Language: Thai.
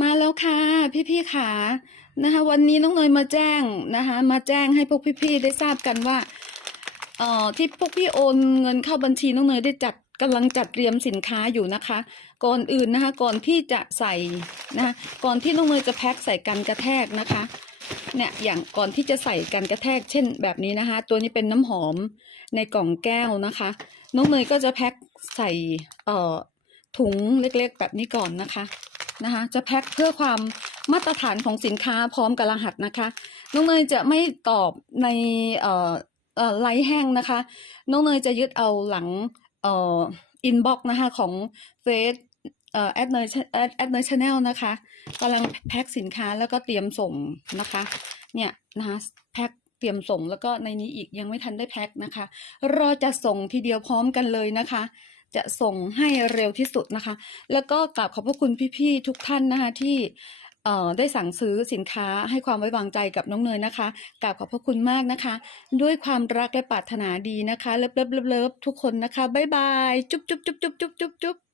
มาแล้วค่ะพี่ๆค่ะนะคะ วันนี้น้องเนยมาแจ้งนะคะ มาแจ้งให้พวกพี่ๆได้ทราบกันว่าเอ่อที่พวกพี่โอนเงินเข้าบัญชีน้องเนยได้จัดกำลังจัดเตรียมสินค้าอยู่นะคะ ก่อนอื่นนะคะ ก่อนที่จะใส่นะคะก่อนที่น้องเนยจะแพ็คใส่กันกระแทกนะคะเนี่ยอย่างก่อนที่จะใส่กันกระแทกเช่นแบบนี้นะคะ ตัวนี้เป็นน้ำหอมในกล่องแก้วนะคะ น้องเนยก็จะแพ็คใส่เอ่อถุงเล็กๆ แบบนี้ก่อนนะคะ นะคะจะแพ็คเพื่อความมาตรฐานของสินค้าพร้อมกับรหัสนะคะ น้องเนยจะไม่ตอบในเอ่อเอ่อไลน์แห้งนะคะ น้องเนยจะยึดเอาหลังเอ่ออินบ็อกนะคะของเฟซเอ่อแอดเนยแอดเนยชาแนลนะคะกำลังแพ็คสินค้าแล้วก็เตรียมส่งนะคะ เนี่ยนะคะแพ็คเตรียมส่งแล้วก็ในนี้อีกยังไม่ทันได้แพ็คนะคะ รอจะส่งทีเดียวพร้อมกันเลยนะคะ จะส่งให้เร็วที่สุดนะคะ แล้วก็กราบขอบพระคุณพี่ๆทุกท่านนะคะที่เอ่อได้สั่งซื้อสินค้าให้ความไว้วางใจกับน้องเนยนะคะกราบขอบพระคุณมากนะคะ ด้วยความรักและปรารถนาดีนะคะ เลิฟเลิฟเลิฟเลิฟทุกคนนะคะ บ๊ายบาย จุ๊บจุ๊บจุ๊บจุ๊บจุ๊บจุ๊บ